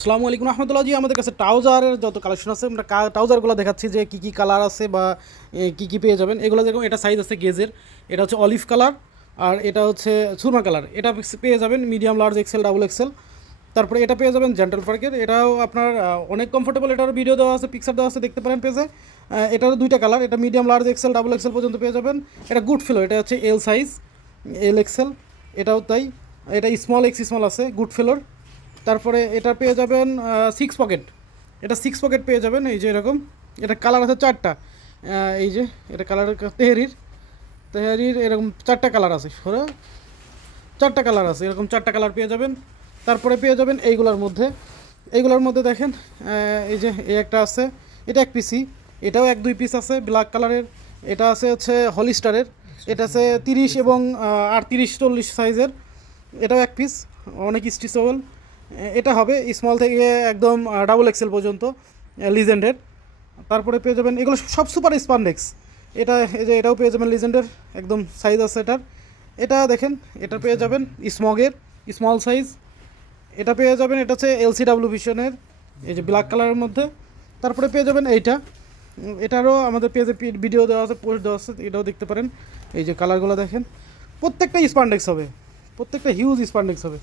আসসালামু আলাইকুম রহমতুল্লাহ জি। আমাদের কাছে ট্রাউজারের যত কালেকশন আছে আমরা ট্রাউজারগুলো দেখাচ্ছি যে কী কী কালার আছে বা কী কী পেয়ে যাবেন। এগুলো যেরকম এটা সাইজ আছে গেজের, এটা হচ্ছে অলিভ কালার আর এটা হচ্ছে সুরমা কালার। এটা পেয়ে যাবেন medium, large, XL, double XL. তারপরে এটা পেয়ে যাবেন জেন্টাল পার্কের, এটাও আপনার অনেক কমফোর্টেবল। এটার ভিডিও দেওয়া আছে, পিকচার দেওয়া আছে, দেখতে পারেন পেজে। এটারও দুইটা কালার, এটা medium, large, XL, double XL পর্যন্ত পেয়ে যাবেন। এটা গুড ফিলো, এটা হচ্ছে এল সাইজ, এল এক্সেল। এটাও তাই, এটা স্মল এক্স স্মল আছে গুড ফিলোর। তারপরে এটা পেয়ে যাবেন সিক্স পকেট, এটা সিক্স পকেট পেয়ে যাবেন এই যে এরকম। এটা কালার আছে চারটা, এই যে এটা কালার তেহারির, তেহারির এরকম চারটা কালার আছে, চারটা কালার আছে, এরকম চারটা কালার পেয়ে যাবেন। তারপরে পেয়ে যাবেন এইগুলোর মধ্যে দেখেন, এই যে এই একটা আছে, এটা এক পিসি, এটাও এক দুই পিস আছে ব্ল্যাক কালারের। এটা আছে হচ্ছে হলিস্টারের, এটা আছে 30 এবং 38-40 সাইজের, এটাও এক পিস, অনেক স্টিচেবল। এটা হবে স্মল থেকে একদম ডাবল এক্সেল পর্যন্ত, লিজেন্ডের। তারপরে পেয়ে যাবেন এগুলো সব সুপার স্পান্ডেক্স। এটা এই যে এটাও পেয়ে যাবেন লিজেন্ডের, একদম সাইজ আছে এটার। এটা দেখেন, এটা পেয়ে যাবেন স্মগের, স্মল সাইজ। এটা পেয়ে যাবেন, এটা হচ্ছে এলসিডাব্লিউ ভিশনের, এই যে ব্ল্যাক কালারের মধ্যে। তারপরে পেয়ে যাবেন এইটা, এটারও আমাদের পেজে ভিডিও দেওয়া আছে, পোস্ট দেওয়া আছে, এটাও দেখতে পারেন। এই যে কালারগুলো দেখেন, প্রত্যেকটা স্পান্ডেক্স হবে, প্রত্যেকটা হিউজ স্পান্ডেক্স হবে।